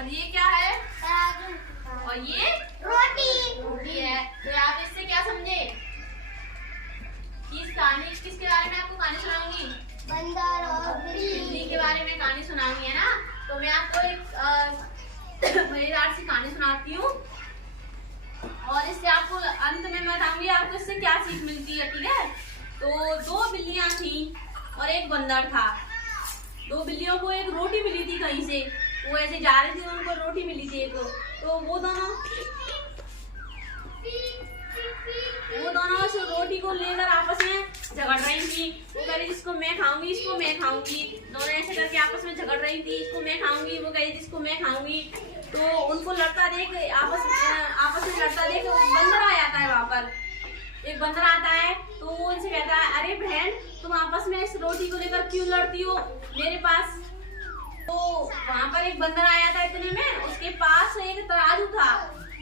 और ये क्या है? और ये रोटी है। तो आप इससे क्या समझे? इस कहानी किसके बारे में आपको कहानी सुनाऊंगी? बंदर और बिल्ली के बारे में कहानी सुनाऊंगी, है ना। तो मैं आपको एक मजेदार सी कहानी सुनाती हूँ और इससे आपको अंत में मैं बताऊंगी आपको इससे क्या सीख मिलती है, ठीक है। तो दो बिल्लियां थी और एक बंदर था। दो बिल्लियों को एक रोटी मिली थी कहीं से, वो ऐसे जा रही थी, उनको रोटी मिली थी एक। तो वो दोनों उस रोटी को लेकर आपस में झगड़ रही थी। वो कह रही इसको मैं खाऊंगी, इसको मैं खाऊंगी। दोनों ऐसे करके आपस में झगड़ रही थी, इसको मैं खाऊंगी, वो कह रही इसको मैं खाऊंगी। तो उनको लड़ता देख आपस में लड़ता देख बंदर आ जाता है। वहां पर एक बंदर आता है तो वो उनसे कहता है, अरे बहन तुम आपस में इस रोटी को लेकर क्यों लड़ती हो मेरे पास। तो वहां पर एक बंदर आया था, इतने में उसके पास एक तराजू था।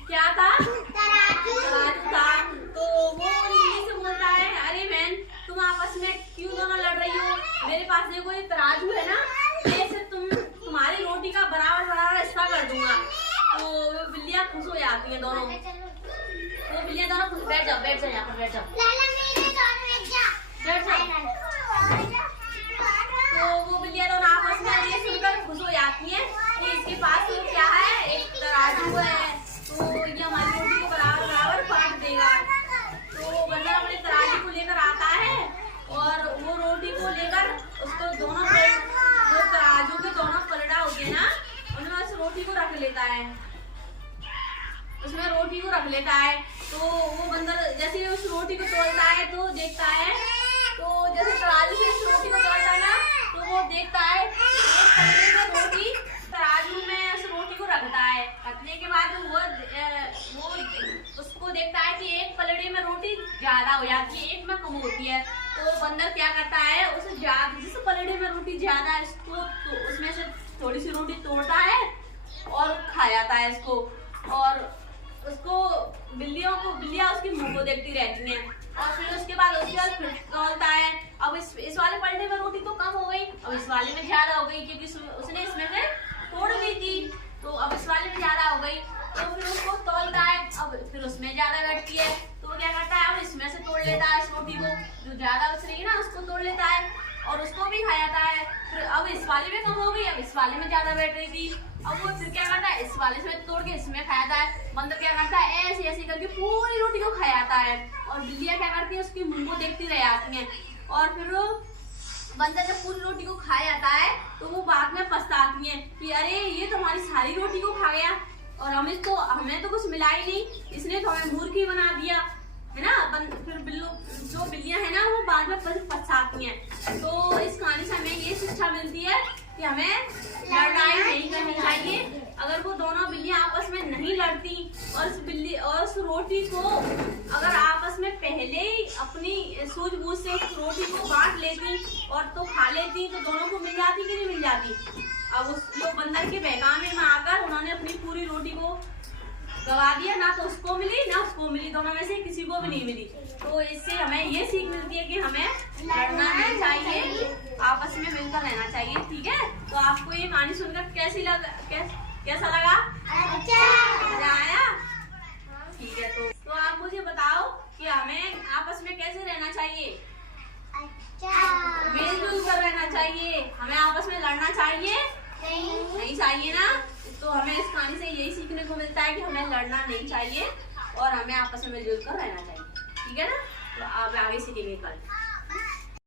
क्या था? तराजू था। तो वो बिल्ली से बोलता है, अरे बहन तुम आपस में क्यों दोनों लड़ रही हो, मेरे पास देखो ये तराजू है ना, ऐसे तुम्हारी रोटी का बराबर हिस्सा कर दूंगा। तो वो बिल्लियां खुश हो जाती हैं दोनों। वो बिल्लियां दोनों खुश, बैठ जाओ यहाँ पर बैठ जाओ। तो वो बिल्लियां दोनों आपस में ये सुनकर खुश हो जाती हैं कि इसके पास तो क्या है, एक तराजू है, तो ये हमारी रोटी को बराबर बांट देगा। तो बंदर अपने तराजू को लेकर आता है और वो रोटी को लेकर उसको दोनों जो तराजू के दोनों पलड़ा होते हैं ना, उनमें उस रोटी को रख लेता है, उसमें रोटी को रख लेता है। तो वो बंदर जैसे उस रोटी को तोड़ता है तो देखता है, तो जैसे तराजू से उस रोटी को तोड़ता है ना, तो वो देखता है एक पलड़े में रोटी, तराजू में उस रोटी को रखता है। रखने के बाद वो उसको देखता है कि एक पलड़े में रोटी ज्यादा हो जाती है, एक में कम होती है। तो बंदर क्या करता है, उस जिस पलड़े में रोटी ज्यादा है इसको तो उसमें से थोड़ी सी रोटी तोड़ता है और खा जाता है इसको। और उसको बिल्लियां उसके मुंह को देखती रहती हैं। और फिर उसके बाद फिर तोलता है। अब इस वाले पलड़े में रोटी तो कम हो गई, अब इस वाले में ज्यादा हो गई, क्योंकि उसने इसमें से तोड़ दी थी। तो अब इस वाले में ज्यादा हो गई, तो फिर उसको तोलता है। अब फिर उसमें ज्यादा बैठती है, तो वो क्या करता है, अब इसमें से तोड़ लेता है इस रोटी को, जो ज्यादा बच रही है ना उसको तोड़ लेता है और उसको भी खा जाता है। फिर अब इस वाले में कम हो गई, अब इस वाले में ज्यादा बैठ रही थी, अब वो फिर क्या करता है, इस वाले से तोड़ के इसमें खा जाता है। बंदर क्या करता है, ऐसे ऐसे करके पूरी रोटी को खा जाता है। और बिल्लियां क्या करती है, उसकी मुंह को देखती रह जाती हैं। और फिर बंदर जब पूरी रोटी को खा जाता है तो वो बाद में पछताती हैं कि अरे ये तो हमारी सारी रोटी को खा गया और हमें तो कुछ मिला ही नहीं, इसने तो हमें मूर्ख ही बना दिया, है ना। फिर जो बिल्लियां है ना वो बाद में पछताती हैं। तो इस कहानी से हमें ये शिक्षा मिलती है कि हमें लड़ाई नहीं करनी चाहिए। अगर वो दोनों बिल्लियां आपस में नहीं लड़ती और उस रोटी को अगर आपस में पहले ही अपनी सूझबूझ से उस रोटी को बांट लेती और तो खा लेती, तो दोनों को मिल जाती कि नहीं मिल जाती। अब वो बंदर के बहकावे में आकर उन्होंने अपनी पूरी रोटी को गवा दिया, ना तो उसको मिली ना उसको मिली, दोनों में से किसी को भी नहीं मिली। तो इससे हमें ये सीख मिलती है कि हमें लड़ना नहीं चाहिए, आपस में मिलकर रहना चाहिए, ठीक है। तो आपको ये कहानी सुनकर कैसा लगा? अच्छा मजा आया? ठीक है। तो आप मुझे बताओ कि हमें आपस में कैसे रहना चाहिए? अच्छा, मिलजुल कर रहना चाहिए, हमें आपस में लड़ना चाहिए नहीं चाहिए ना। तो हमें इस कहानी से यही सीखने को मिलता है कि हमें लड़ना नहीं चाहिए और हमें आपस में मिलजुल कर रहना चाहिए, ठीक है ना। तो आप आगे सीखेंगे कल।